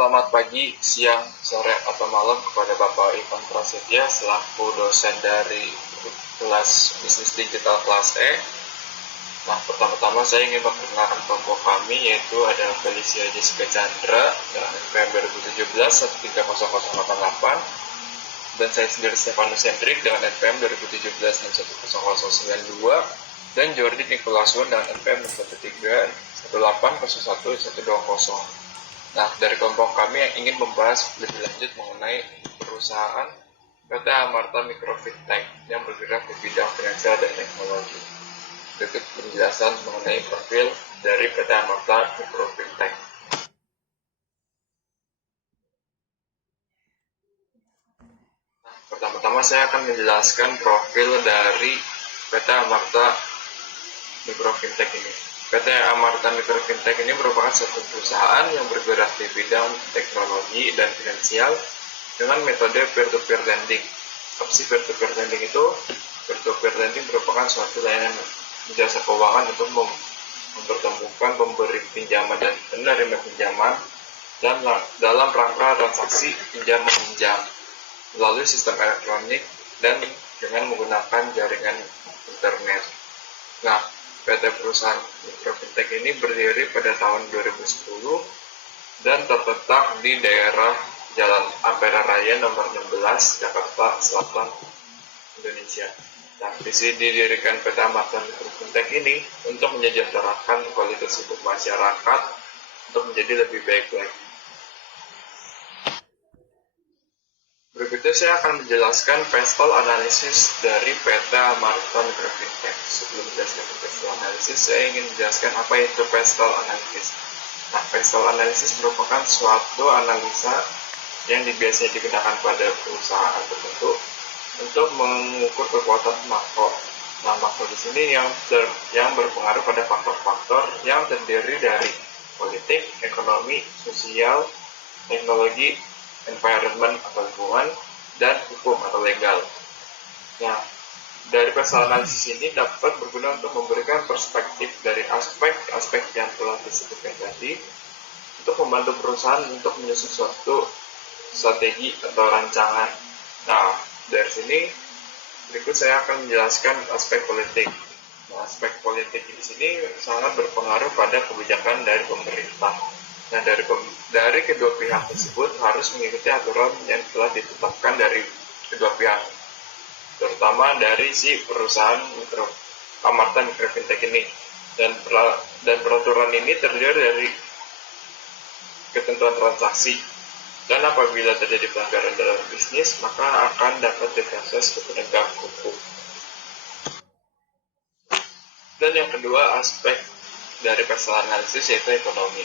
Selamat pagi, siang, sore, atau malam kepada Bapak Ivan Prasetya selaku dosen dari kelas Bisnis Digital kelas E. Nah, pertama-tama saya ingin memperkenalkan kelompok kami, yaitu ada Felicia Jessica Chandra dengan NPM 2017 1300088, dan saya sendiri Stefanus Hendrik dengan NPM 2017 10092, dan Jordi Nicholas Won dengan NPM 113 1801120. Nah, dari kelompok kami yang ingin membahas lebih lanjut mengenai perusahaan PT Amarta Micro Fintech yang bergerak di bidang finansial dan teknologi. Berikut penjelasan mengenai profil dari PT Amarta Micro Fintech. Nah, pertama-tama saya akan menjelaskan profil dari PT Amarta Micro Fintech ini. PT Amarta Micro Fintech ini merupakan suatu perusahaan yang bergerak di bidang teknologi dan finansial dengan metode peer-to-peer lending. Apa sih peer-to-peer lending itu? Peer-to-peer lending merupakan suatu layanan jasa keuangan untuk mempertemukan pemberi pinjaman dan penerima pinjaman dan dalam rangka transaksi pinjam-menginjam melalui sistem elektronik dan dengan menggunakan jaringan internet. Nah, PT perusahaan Micro Fintech ini berdiri pada tahun 2010 dan terletak di daerah Jalan Ampera Raya nomor 16, Jakarta Selatan, Indonesia. Nah, didirikan PT Amarta Micro Fintech ini untuk menyejahterakan kualitas hidup masyarakat untuk menjadi lebih baik lagi. Berikutnya saya akan menjelaskan pestle analisis dari PT Amarta Micro Fintech. Sebelum menjelaskan pestle analisis, saya ingin menjelaskan apa itu pestle analisis. Nah, pestle analisis merupakan suatu analisa yang biasanya digunakan pada perusahaan tertentu untuk mengukur kekuatan makro. Nah, makro di sini yang berpengaruh pada faktor-faktor yang terdiri dari politik, ekonomi, sosial, teknologi, environment atau lingkungan, dan hukum atau legal. Nah, dari pestle analisis ini dapat berguna untuk memberikan perspektif dari aspek-aspek yang telah disebutkan tadi untuk membantu perusahaan untuk menyusun suatu strategi atau rancangan. Nah, dari sini berikut saya akan menjelaskan aspek politik. Nah, aspek politik di sini sangat berpengaruh pada kebijakan dari pemerintah. Nah, dari kedua pihak tersebut harus mengikuti aturan yang telah ditetapkan dari kedua pihak, terutama dari si perusahaan Amarta Micro Fintech ini. Dan peraturan ini terdiri dari ketentuan transaksi. Dan apabila terjadi pelanggaran dalam bisnis, maka akan dapat diproses ke penegak hukum. Dan yang kedua, aspek dari pestle analisis yaitu ekonomi.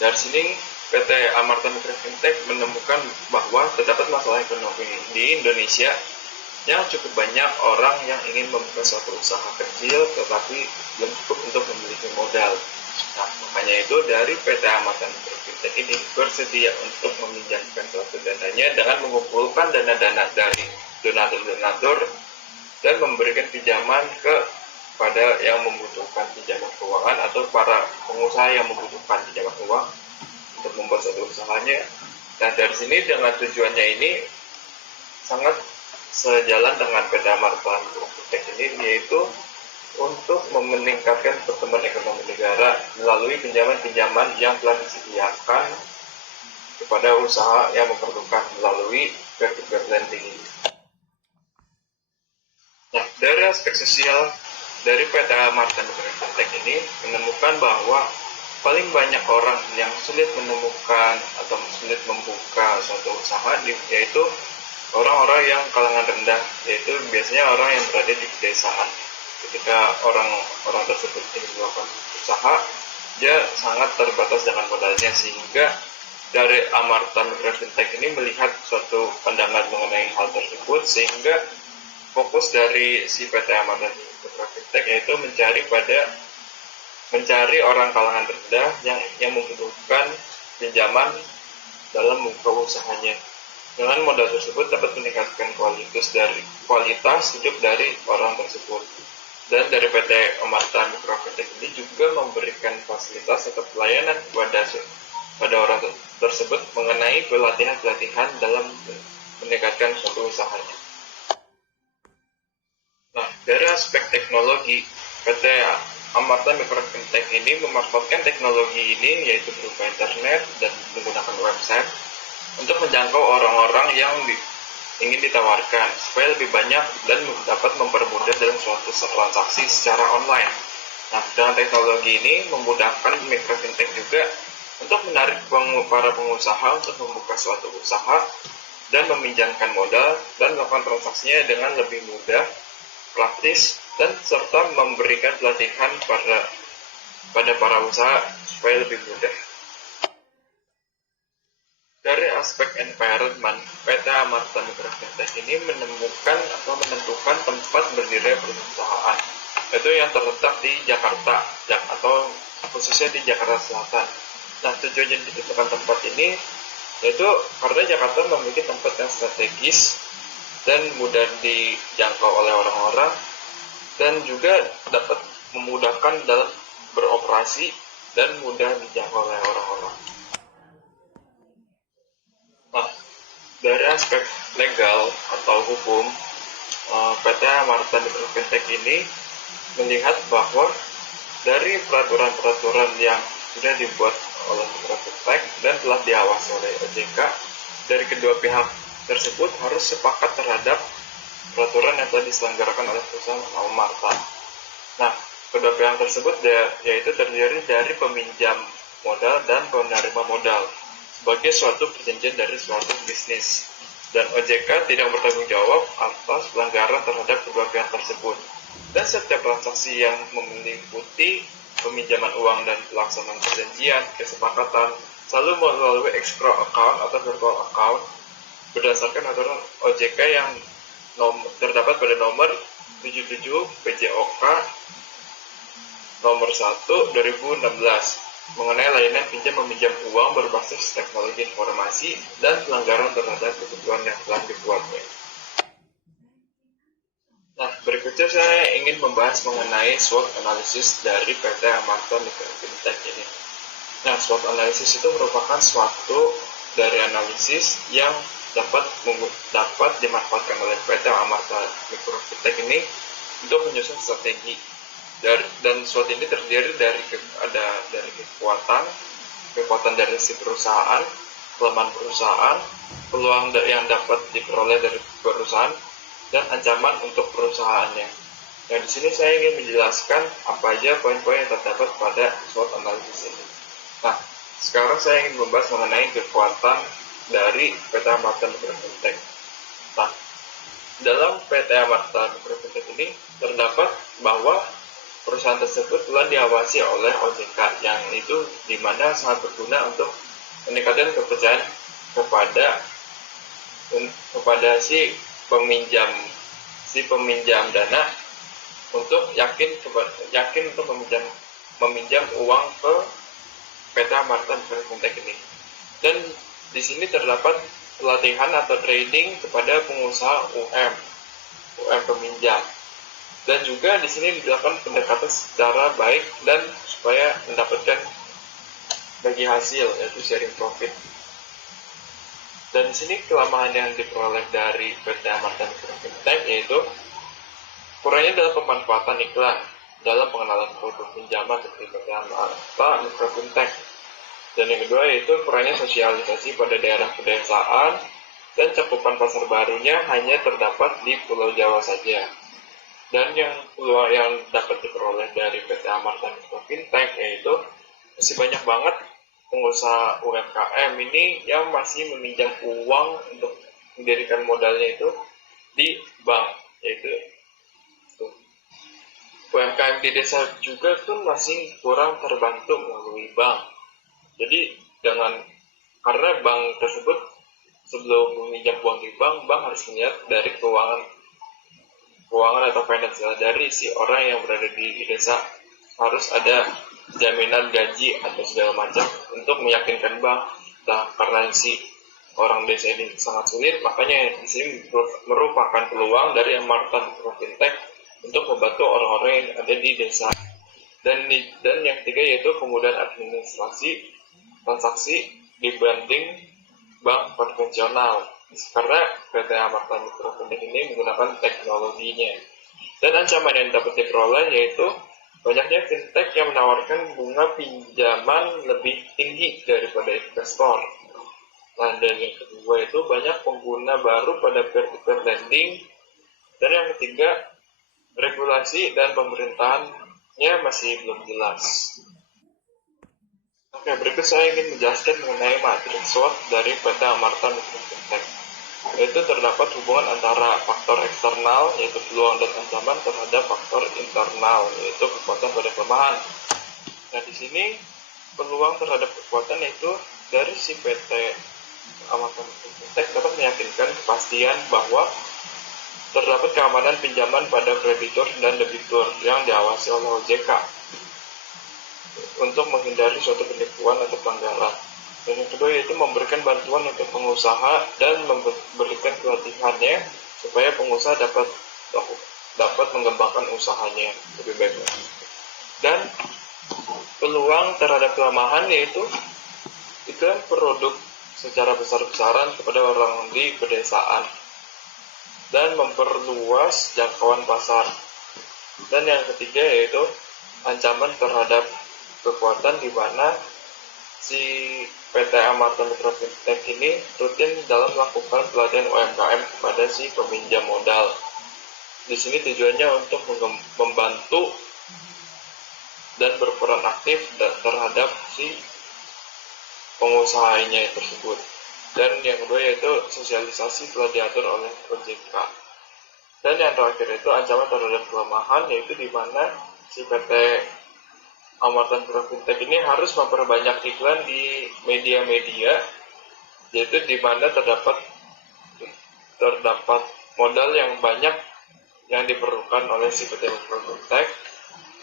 Dari sini PT Amarta Micro Fintech menemukan bahwa terdapat masalah ekonomi di Indonesia yang cukup banyak orang yang ingin membuka suatu usaha kecil tetapi belum cukup untuk memiliki modal. Nah, makanya itu dari PT Amarta Micro Fintech ini bersedia untuk meminjamkan suatu dananya dengan mengumpulkan dana-dana dari donatur-donatur dan memberikan pinjaman kepada yang membutuhkan pinjaman keuangan atau para pengusaha yang membutuhkan pinjaman uang untuk membuat suatu usahanya. Dan dari sini dengan tujuannya ini sangat sejalan dengan PT Amarta Micro Fintech ini, yaitu untuk meningkatkan pertumbuhan ekonomi negara melalui pinjaman-pinjaman yang telah disediakan kepada usaha yang memerlukan melalui peer-to-peer lending ini. Nah, dari aspek sosial dari PT Amarta Micro Fintech ini menemukan bahwa paling banyak orang yang sulit menemukan atau sulit membuka suatu usaha yaitu orang-orang yang kalangan rendah, yaitu biasanya orang yang berada di pedesaan. Ketika orang tersebut ingin melakukan usaha, dia sangat terbatas dengan modalnya, sehingga dari Amarta Micro Fintech ini melihat suatu pandangan mengenai hal tersebut, sehingga fokus dari si PT Amarta Micro Fintech yaitu mencari orang kalangan rendah yang membutuhkan pinjaman dalam membuka usahanya. Dengan modal tersebut dapat meningkatkan kualitas hidup dari orang tersebut. Dan dari PT Amarta Micro Fintech ini juga memberikan fasilitas atau pelayanan kepada orang tersebut mengenai pelatihan-pelatihan dalam meningkatkan suatu usahanya. Nah, dari aspek teknologi, PT Amarta Microfintech ini memanfaatkan teknologi ini yaitu berupa internet dan menggunakan website untuk menjangkau orang-orang yang ingin ditawarkan supaya lebih banyak dan dapat mempermudah dalam suatu transaksi secara online. Nah, dengan teknologi ini memudahkan microfintech juga untuk menarik para pengusaha untuk membuka suatu usaha dan meminjamkan modal dan melakukan transaksinya dengan lebih mudah, praktis, dan serta memberikan pelatihan pada para usaha supaya lebih mudah. Dari aspek environment, PT Amarta Microfintech ini menemukan atau menentukan tempat berdiri perusahaan, yaitu yang terletak di Jakarta atau khususnya di Jakarta Selatan. Nah, tujuannya ditentukan tempat ini yaitu karena Jakarta memiliki tempat yang strategis dan mudah dijangkau oleh orang-orang dan juga dapat memudahkan dalam beroperasi dan mudah dijangkau oleh orang-orang. Nah, dari aspek legal atau hukum, PT Amarta Microfintech ini melihat bahwa dari peraturan-peraturan yang sudah dibuat oleh Microfintech dan telah diawasi oleh OJK, dari kedua pihak tersebut harus sepakat terhadap peraturan yang telah diselenggarakan oleh perusahaan Amarta. Nah, kedua pihak tersebut yaitu terdiri dari peminjam modal dan penerima modal sebagai suatu perjanjian dari suatu bisnis, dan OJK tidak bertanggung jawab atas pelanggaran terhadap kedua pihak tersebut. Dan setiap transaksi yang meliputi peminjaman uang dan pelaksanaan perjanjian kesepakatan selalu melalui escrow account atau virtual account berdasarkan aturan OJK yang terdapat pada nomor 77 PJOK nomor 1 2016 mengenai layanan pinjam meminjam uang berbasis teknologi informasi dan pelanggaran terhadap ketentuan yang telah dibuatnya. Nah, berikutnya saya ingin membahas mengenai SWOT analisis dari PT Amarta Microfintech ini. Nah, SWOT analisis itu merupakan suatu dari analisis yang dapat dimanfaatkan oleh PT Amarta Microfintech ini untuk menyusun strategi. Dan SWOT ini terdiri dari kekuatan dari si perusahaan, kelemahan perusahaan, peluang yang dapat diperoleh dari perusahaan, dan ancaman untuk perusahaannya. Nah, di sini saya ingin menjelaskan apa aja poin-poin yang terdapat pada SWOT analisis ini. Nah, sekarang saya ingin membahas mengenai kekuatan dari PT Amarta Microfintech. Nah, dalam PT Amarta Microfintech ini terdapat bahwa perusahaan tersebut telah diawasi oleh OJK, yang itu dimana sangat berguna untuk meningkatkan kepercayaan kepada si peminjam dana untuk yakin untuk meminjam uang ke PT Amarta Microfintech ini. Dan di sini terdapat pelatihan atau training kepada pengusaha UM peminjam. Dan juga di sini dilakukan pendekatan secara baik dan supaya mendapatkan bagi hasil, yaitu sharing profit. Dan di sini kelemahan yang diperoleh dari PT Amarta Microfintech yaitu kurangnya dalam pemanfaatan iklan dalam pengenalan produk pinjaman seperti PT Amarta Microfintech. Dan yang kedua yaitu kurangnya sosialisasi pada daerah pedesaan dan cakupan pasar barunya hanya terdapat di Pulau Jawa saja. Dan yang dapat diperoleh dari PT Amarta Microfintech yaitu masih banyak banget pengusaha UMKM ini yang masih meminjam uang untuk mendirikan modalnya itu di bank, yaitu UMKM di desa juga tuh masih kurang terbantu melalui bank. Jadi karena bank tersebut sebelum meminjam uang di bank harus melihat dari keuangan atau finansial dari si orang yang berada di desa, harus ada jaminan gaji atau segala macam untuk meyakinkan bank. Nah, karena si orang desa ini sangat sulit, makanya di sini merupakan peluang dari Amarta Microfintech untuk membantu orang-orang yang ada di desa. Dan yang ketiga yaitu kemudahan administrasi transaksi dibanding bank konvensional, karena PT Amarta Mikrofintek ini menggunakan teknologinya. Dan ancaman yang dapat diperoleh yaitu banyaknya fintech yang menawarkan bunga pinjaman lebih tinggi daripada investor. Nah, dan yang kedua itu banyak pengguna baru pada peer-to-peer lending. Dan yang ketiga, regulasi dan pemerintahannya masih belum jelas. Oke, berikut saya ingin menjelaskan mengenai matriks SWOT dari PT Amarta Mikrofintek. Yaitu terdapat hubungan antara faktor eksternal, yaitu peluang dan ancaman, terhadap faktor internal, yaitu kekuatan pada kelemahan. Nah, di sini peluang terhadap kekuatan yaitu dari si PT Amarta Mikrofintek dapat meyakinkan kepastian bahwa terdapat keamanan pinjaman pada kreditur dan debitur yang diawasi oleh OJK untuk menghindari suatu penipuan atau pelanggaran. Dan yang kedua yaitu memberikan bantuan untuk pengusaha dan memberikan pelatihannya supaya pengusaha dapat mengembangkan usahanya lebih baik lagi. Dan peluang terhadap kelemahan yaitu iklan produk secara besar-besaran kepada orang di pedesaan dan memperluas jangkauan pasar. Dan yang ketiga yaitu ancaman terhadap kekuatan di mana si PT Amarta Mikrofintek ini rutin dalam melakukan pelatihan UMKM kepada si peminjam modal. Di sini tujuannya untuk membantu dan berperan aktif terhadap si pengusahanya tersebut. Dan yang kedua yaitu sosialisasi telah diatur oleh OJK. Dan yang terakhir itu ancaman terhadap kelemahan, yaitu di mana si PT Amarta Mikrofintek ini harus memperbanyak iklan di media-media, yaitu di mana terdapat modal yang banyak yang diperlukan oleh si PT Mikrofintek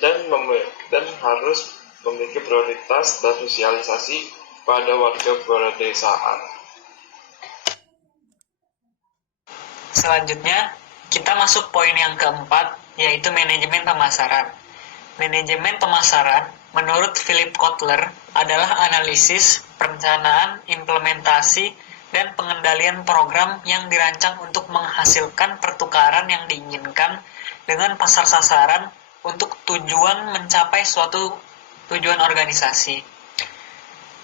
dan harus memiliki prioritas dan sosialisasi pada warga pedesaan. Selanjutnya, kita masuk poin yang keempat, yaitu manajemen pemasaran. Manajemen pemasaran, menurut Philip Kotler, adalah analisis, perencanaan, implementasi, dan pengendalian program yang dirancang untuk menghasilkan pertukaran yang diinginkan dengan pasar sasaran untuk tujuan mencapai suatu tujuan organisasi.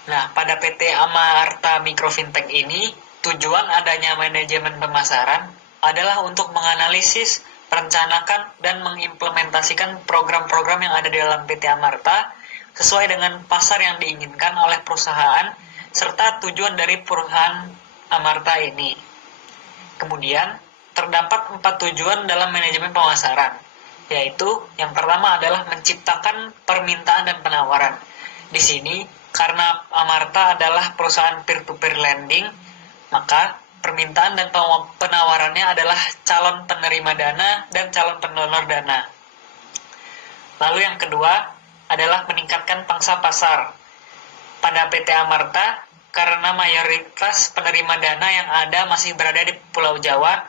Nah, pada PT Amarta Mikrofintek ini, tujuan adanya manajemen pemasaran adalah untuk menganalisis, merencanakan, dan mengimplementasikan program-program yang ada di dalam PT Amarta sesuai dengan pasar yang diinginkan oleh perusahaan serta tujuan dari perusahaan Amarta ini. Kemudian, terdapat 4 tujuan dalam manajemen pemasaran, yaitu yang pertama adalah menciptakan permintaan dan penawaran. Di sini, karena Amarta adalah perusahaan peer-to-peer lending, maka permintaan dan penawarannya adalah calon penerima dana dan calon pendonor dana. Lalu yang kedua adalah meningkatkan pangsa pasar. Pada PT Amarta, karena mayoritas penerima dana yang ada masih berada di Pulau Jawa,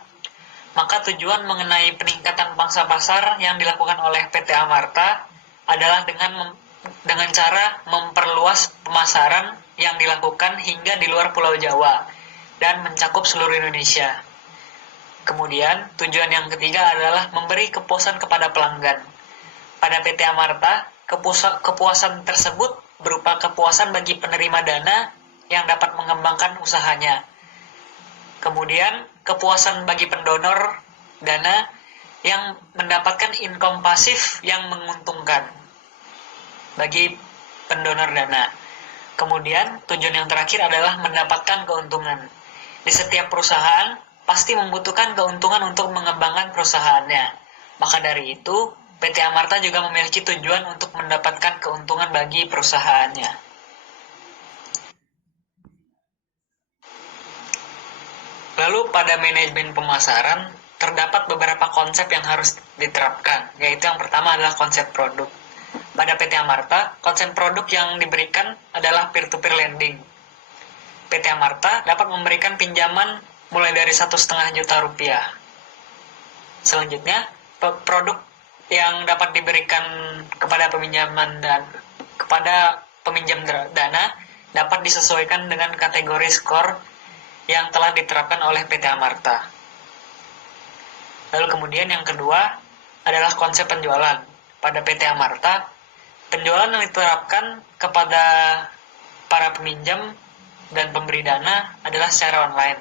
maka tujuan mengenai peningkatan pangsa pasar yang dilakukan oleh PT Amarta adalah dengan cara memperluas pemasaran yang dilakukan hingga di luar Pulau Jawa dan mencakup seluruh Indonesia. Kemudian, tujuan yang ketiga adalah memberi kepuasan kepada pelanggan. Pada PT Amarta, kepuasan tersebut berupa kepuasan bagi penerima dana yang dapat mengembangkan usahanya. Kemudian, kepuasan bagi pendonor dana yang mendapatkan income pasif yang menguntungkan bagi pendonor dana. Kemudian, tujuan yang terakhir adalah mendapatkan keuntungan. Di setiap perusahaan, pasti membutuhkan keuntungan untuk mengembangkan perusahaannya. Maka dari itu, PT Amarta juga memiliki tujuan untuk mendapatkan keuntungan bagi perusahaannya. Lalu pada manajemen pemasaran, terdapat beberapa konsep yang harus diterapkan, yaitu yang pertama adalah konsep produk. Pada PT Amarta, konsep produk yang diberikan adalah peer-to-peer lending. PT Amarta dapat memberikan pinjaman mulai dari 1,5 juta rupiah. Selanjutnya, produk yang dapat diberikan kepada peminjam dana dapat disesuaikan dengan kategori skor yang telah diterapkan oleh PT Amarta. Lalu kemudian yang kedua adalah konsep penjualan. Pada PT Amarta, penjualan yang diterapkan kepada para peminjam dan pemberi dana adalah secara online.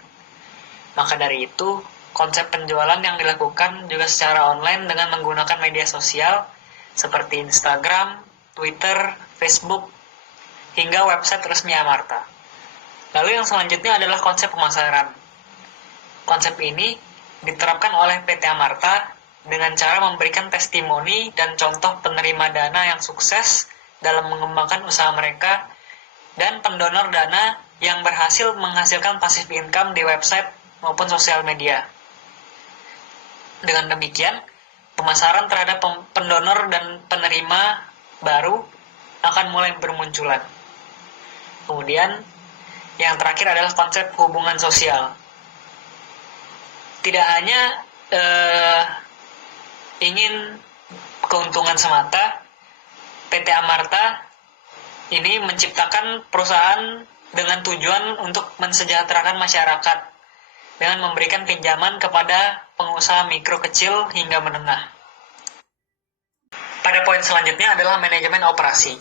Maka dari itu, konsep penjualan yang dilakukan juga secara online dengan menggunakan media sosial seperti Instagram, Twitter, Facebook, hingga website resmi Amarta. Lalu yang selanjutnya adalah konsep pemasaran. Konsep ini diterapkan oleh PT Amarta dengan cara memberikan testimoni dan contoh penerima dana yang sukses dalam mengembangkan usaha mereka dan pendonor dana yang berhasil menghasilkan passive income di website maupun sosial media. Dengan demikian, pemasaran terhadap pendonor dan penerima baru akan mulai bermunculan. Kemudian, yang terakhir adalah konsep hubungan sosial. Tidak hanya ingin keuntungan semata, PT Amarta ini menciptakan perusahaan dengan tujuan untuk mensejahterakan masyarakat dengan memberikan pinjaman kepada pengusaha mikro kecil hingga menengah. Pada poin selanjutnya adalah manajemen operasi.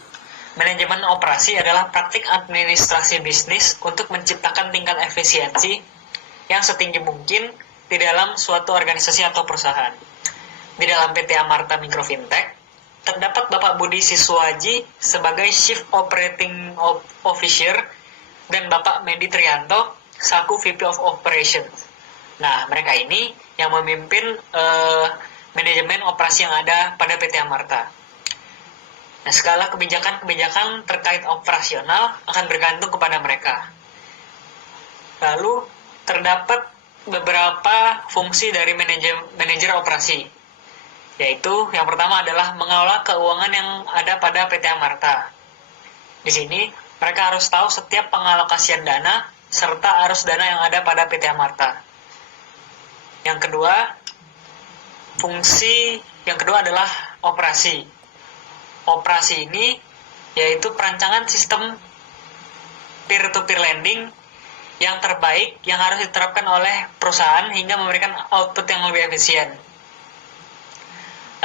Manajemen operasi adalah praktik administrasi bisnis untuk menciptakan tingkat efisiensi yang setinggi mungkin di dalam suatu organisasi atau perusahaan. Di dalam PT Amarta Mikro Fintech, terdapat Bapak Budi Siswaji sebagai Chief Operating Officer dan Bapak Medi Trianto selaku VP of Operations. Nah, mereka ini yang memimpin manajemen operasi yang ada pada PT Amarta. Nah, segala kebijakan-kebijakan terkait operasional akan bergantung kepada mereka. Lalu, terdapat beberapa fungsi dari manajer operasi, yaitu yang pertama adalah mengelola keuangan yang ada pada PT Amarta. Di sini, mereka harus tahu setiap pengalokasian dana serta arus dana yang ada pada PT Amarta. Yang kedua adalah operasi. Operasi ini yaitu perancangan sistem peer-to-peer lending yang terbaik yang harus diterapkan oleh perusahaan hingga memberikan output yang lebih efisien.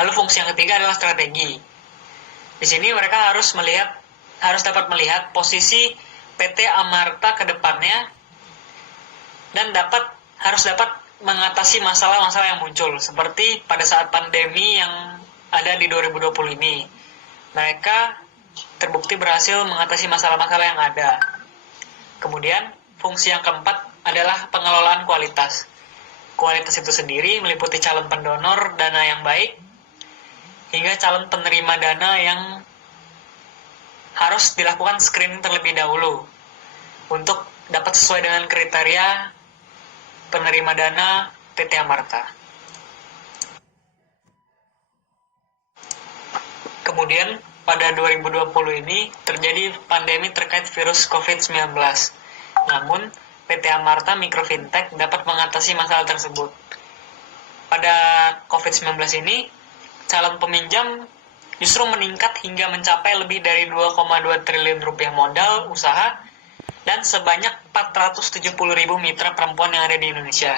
Lalu fungsi yang ketiga adalah strategi. Di sini mereka harus dapat melihat posisi PT Amarta ke depannya dan harus dapat mengatasi masalah-masalah yang muncul seperti pada saat pandemi yang ada di 2020 ini. Mereka terbukti berhasil mengatasi masalah-masalah yang ada. Kemudian, fungsi yang keempat adalah pengelolaan kualitas. Kualitas itu sendiri meliputi calon pendonor dana yang baik, hingga calon penerima dana yang harus dilakukan screening terlebih dahulu untuk dapat sesuai dengan kriteria penerima dana PT Amarta. Kemudian, pada 2020 ini terjadi pandemi terkait virus COVID-19. Namun, PT Amarta Mikro Fintech dapat mengatasi masalah tersebut. Pada COVID-19 ini, calon peminjam justru meningkat hingga mencapai lebih dari 2,2 triliun rupiah modal usaha dan sebanyak 470.000 mitra perempuan yang ada di Indonesia.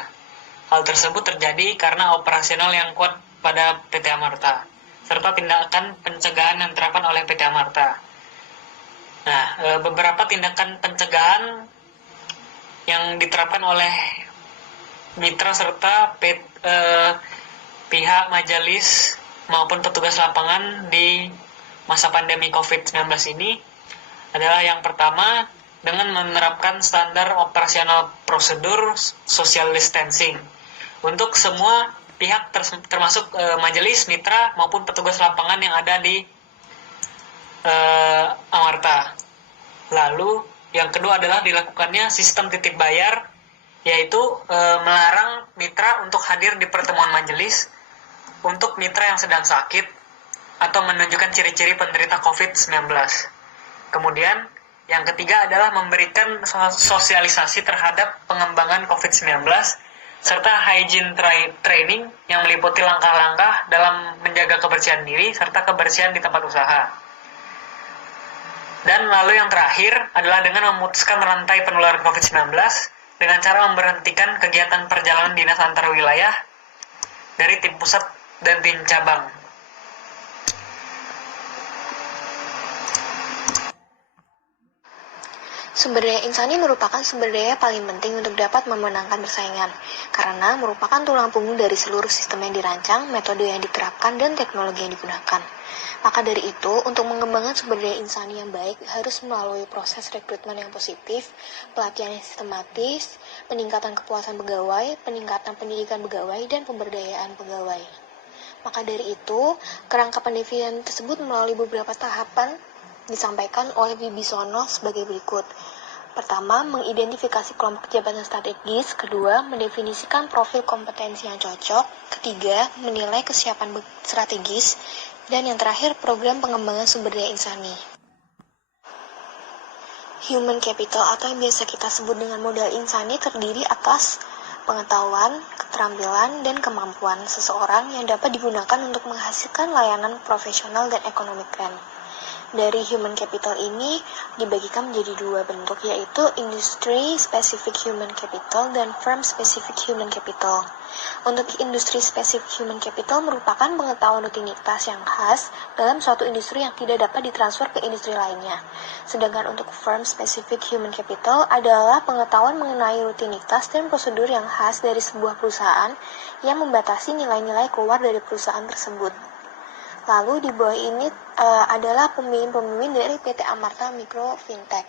Hal tersebut terjadi karena operasional yang kuat pada PT Amarta, serta tindakan pencegahan yang diterapkan oleh PT Amarta. Nah, beberapa tindakan pencegahan yang diterapkan oleh mitra serta pihak majelis maupun petugas lapangan di masa pandemi COVID-19 ini adalah yang pertama dengan menerapkan standar operasional prosedur social distancing untuk semua pihak termasuk majelis, mitra maupun petugas lapangan yang ada di Amarta. Lalu yang kedua adalah dilakukannya sistem titip bayar, yaitu melarang mitra untuk hadir di pertemuan majelis untuk mitra yang sedang sakit atau menunjukkan ciri-ciri penderita COVID-19. Kemudian yang ketiga adalah memberikan sosialisasi terhadap pengembangan COVID-19 serta hygiene training yang meliputi langkah-langkah dalam menjaga kebersihan diri serta kebersihan di tempat usaha. Dan lalu yang terakhir adalah dengan memutuskan rantai penularan COVID-19 dengan cara memberhentikan kegiatan perjalanan dinas antar wilayah dari tim pusat dan tim cabang. Sumber daya insani merupakan sumber daya paling penting untuk dapat memenangkan persaingan, karena merupakan tulang punggung dari seluruh sistem yang dirancang, metode yang diterapkan, dan teknologi yang digunakan. Maka dari itu, untuk mengembangkan sumber daya insani yang baik harus melalui proses rekrutmen yang positif, pelatihan yang sistematis, peningkatan kepuasan pegawai, peningkatan pendidikan pegawai, dan pemberdayaan pegawai. Maka dari itu, kerangka pendefinisian tersebut melalui beberapa tahapan disampaikan oleh Wibisono sebagai berikut. Pertama, mengidentifikasi kelompok jabatan strategis. Kedua, mendefinisikan profil kompetensi yang cocok. Ketiga, menilai kesiapan strategis. Dan yang terakhir, program pengembangan sumber daya insani. Human capital atau yang biasa kita sebut dengan modal insani terdiri atas pengetahuan, keterampilan, dan kemampuan seseorang yang dapat digunakan untuk menghasilkan layanan profesional dan ekonomi keren. Dari human capital ini dibagikan menjadi dua bentuk, yaitu industry specific human capital dan firm specific human capital. Untuk industry specific human capital merupakan pengetahuan rutinitas yang khas dalam suatu industri yang tidak dapat ditransfer ke industri lainnya. Sedangkan untuk firm specific human capital adalah pengetahuan mengenai rutinitas dan prosedur yang khas dari sebuah perusahaan yang membatasi nilai-nilai keluar dari perusahaan tersebut. Lalu di bawah ini adalah pemimpin-pemimpin dari PT Amarta Mikro Fintech.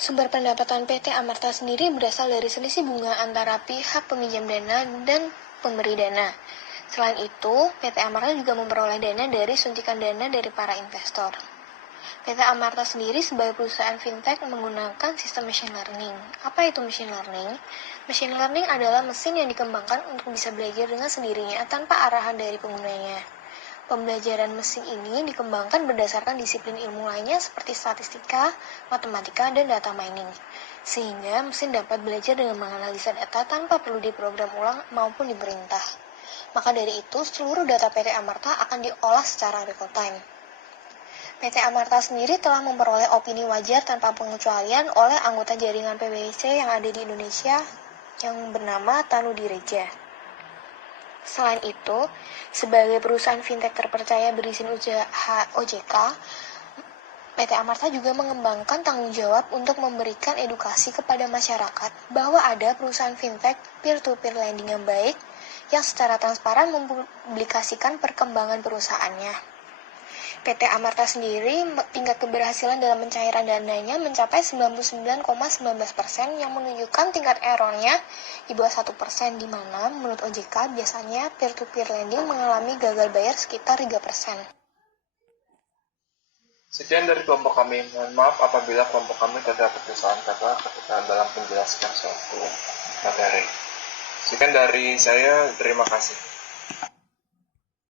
Sumber pendapatan PT Amarta sendiri berasal dari selisih bunga antara pihak peminjam dana dan pemberi dana. Selain itu, PT Amarta juga memperoleh dana dari suntikan dana dari para investor. PT Amarta sendiri sebagai perusahaan fintech menggunakan sistem machine learning. Apa itu machine learning? Machine learning adalah mesin yang dikembangkan untuk bisa belajar dengan sendirinya tanpa arahan dari penggunanya. Pembelajaran mesin ini dikembangkan berdasarkan disiplin ilmu lainnya seperti statistika, matematika, dan data mining. Sehingga mesin dapat belajar dengan menganalisa data tanpa perlu diprogram ulang maupun diperintah. Maka dari itu, seluruh data PT Amarta akan diolah secara real time. PT Amarta sendiri telah memperoleh opini wajar tanpa pengecualian oleh anggota jaringan PwC yang ada di Indonesia yang bernama Tanu Direja. Selain itu, sebagai perusahaan fintech terpercaya berizin OJK, PT Amarta juga mengembangkan tanggung jawab untuk memberikan edukasi kepada masyarakat bahwa ada perusahaan fintech peer-to-peer lending yang baik yang secara transparan mempublikasikan perkembangan perusahaannya. PT Amarta sendiri tingkat keberhasilan dalam pencairan dananya mencapai 99,19% yang menunjukkan tingkat errornya di bawah 1%, di mana menurut OJK biasanya peer-to-peer lending mengalami gagal bayar sekitar 3%. Sekian dari kelompok kami. Mohon maaf apabila kelompok kami terdapat kesalahan kata ketika dalam menjelaskan suatu materi. Sekian dari saya, terima kasih.